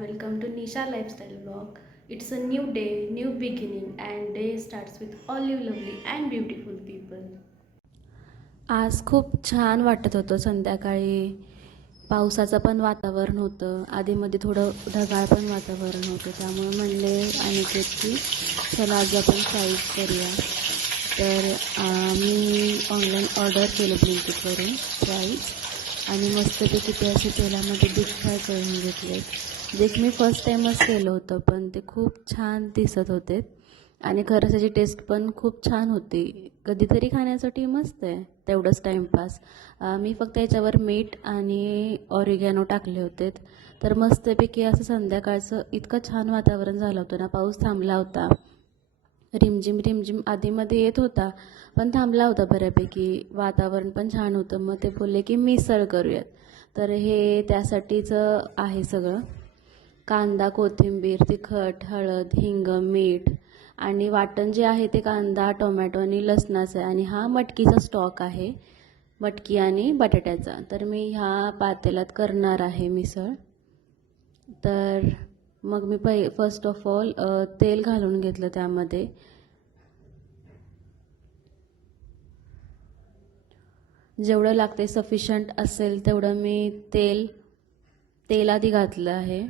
Welcome to Nisha Lifestyle Vlog. It's a new day, new beginning, and day starts with all you lovely and beautiful people. आज खूप छान वाटत होतं. संध्याकाळी पावसाचं पण वातावरण होतं, आधीमध्ये थोडं ढगाळ पण वातावरण होतं. त्यामुळे म्हणले अनिकेत की चला आज आपण फ्राईज करूया. तर मी ऑनलाईन ऑर्डर केलं ब्लिंकिटवरून फ्राईज आणि मस्तपैकी ते असे तेलामध्ये डीप फ्राय करून घेतले. जे मी फर्स्ट टाईमच केलं होतं, पण ते खूप छान दिसत होते आणि खरंच त्याची टेस्ट पण खूप छान होती. कधीतरी खाण्यासाठी मस्त आहे, तेवढंच टाईमपास. मी फक्त याच्यावर मीठ आणि ऑरिगॅनो टाकले होते. तर मस्तपैकी असं संध्याकाळचं इतकं छान वातावरण झालं होतं ना, पाऊस थांबला होता. रिमझिम रिमझिम आधीमध्ये येत होता, पण थांबला होता बऱ्यापैकी. वातावरण पण छान होतं. मग ते बोलले की मिसळ करूयात. तर हे त्यासाठीच आहे सगळं. कांदा, कोथिंबीर, तिखट, हळद, हिंग, मीठ आणि वाटण जे आहे ते कांदा, टोमॅटो आणि लसणाचं आहे. आणि हा मटकीचा स्टॉक आहे, मटकी आणि बटाट्याचा. तर मी ह्या पातेल्यात करणार आहे मिसळ. तर मग मी फर्स्ट ऑफ ऑल तेल घालून घेतलं. त्यामध्ये जेवढं लागते सफिशियंट असेल तेवढं मी तेल आधी घातलं आहे.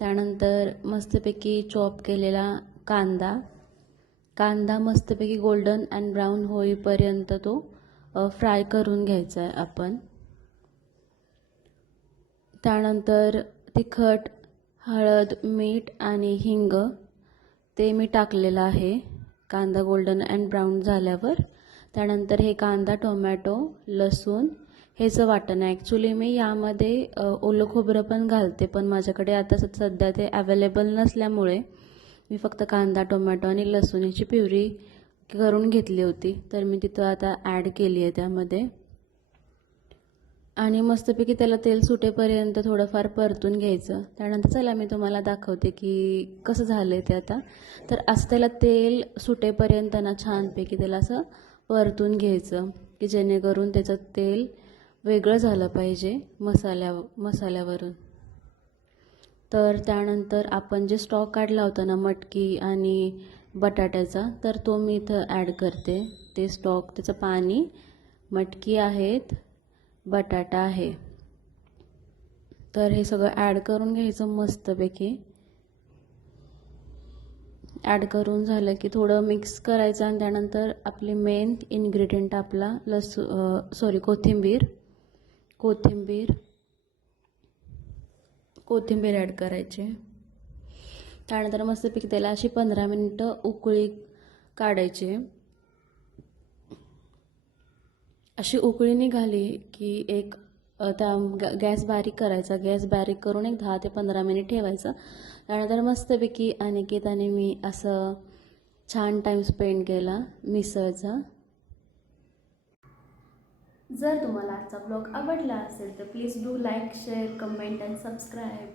त्यानंतर मस्तपैकी चॉप केलेला कांदा मस्तपैकी गोल्डन अँड ब्राऊन होईपर्यंत तो फ्राय करून घ्यायचा आहे आपण. त्यानंतर तिखट, हळद, मीठ आणि हिंग ते मी टाकलेलं आहे कांदा गोल्डन अँड ब्राऊन झाल्यावर. त्यानंतर हे कांदा, टोमॅटो, लसूण हेचं वाटण आहे. ॲक्च्युली मी यामध्ये ओलं खोबरं पण घालते, पण माझ्याकडे आता सध्या ते अवेलेबल नसल्यामुळे मी फक्त कांदा, टोमॅटो आणि लसूण याची प्युरी करून घेतली होती. तर मी तिथं आता ॲड केली आहे त्यामध्ये. आणि मस्तपैकी त्याला तेल सुटेपर्यंत थोडंफार परतून घ्यायचं. त्यानंतर चला मी तुम्हाला दाखवते की कसं झालं आहे ते आता. तर असं त्याला तेल सुटेपर्यंत ना छानपैकी त्याला असं परतून घ्यायचं, की जेणेकरून त्याचं तेल वेगळं झालं पाहिजे मसाल्यावरून. तर त्यानंतर आपण जे स्टॉक काढला होता ना मटकी आणि बटाट्याचा, तर तो मी इथं ॲड करते. ते स्टॉक, त्याचं पाणी, मटकी आहेत, बटाटा आहे. तर हे सगळं ॲड करून घ्यायचं मस्तपैकी. ॲड करून झालं की थोडं मिक्स करायचं आणि त्यानंतर आपली मेन इन्ग्रेडियंट आपला कोथिंबीर ॲड करायची. त्यानंतर मस्तपैकी त्याला अशी 15 मिनिटं उकळी काढायची. अशी उकळी निघाली की एक गॅस बारीक करायचा. गॅस बारीक करून एक 10 ते 15 मिनिट ठेवायचं. त्यानंतर मस्तपैकी अनिकेत आणि मी असं छान टाईम स्पेंड केला मिसळचा. जर तुम्हाला आजचा ब्लॉग आवडला असेल तर please do like, share, comment and subscribe.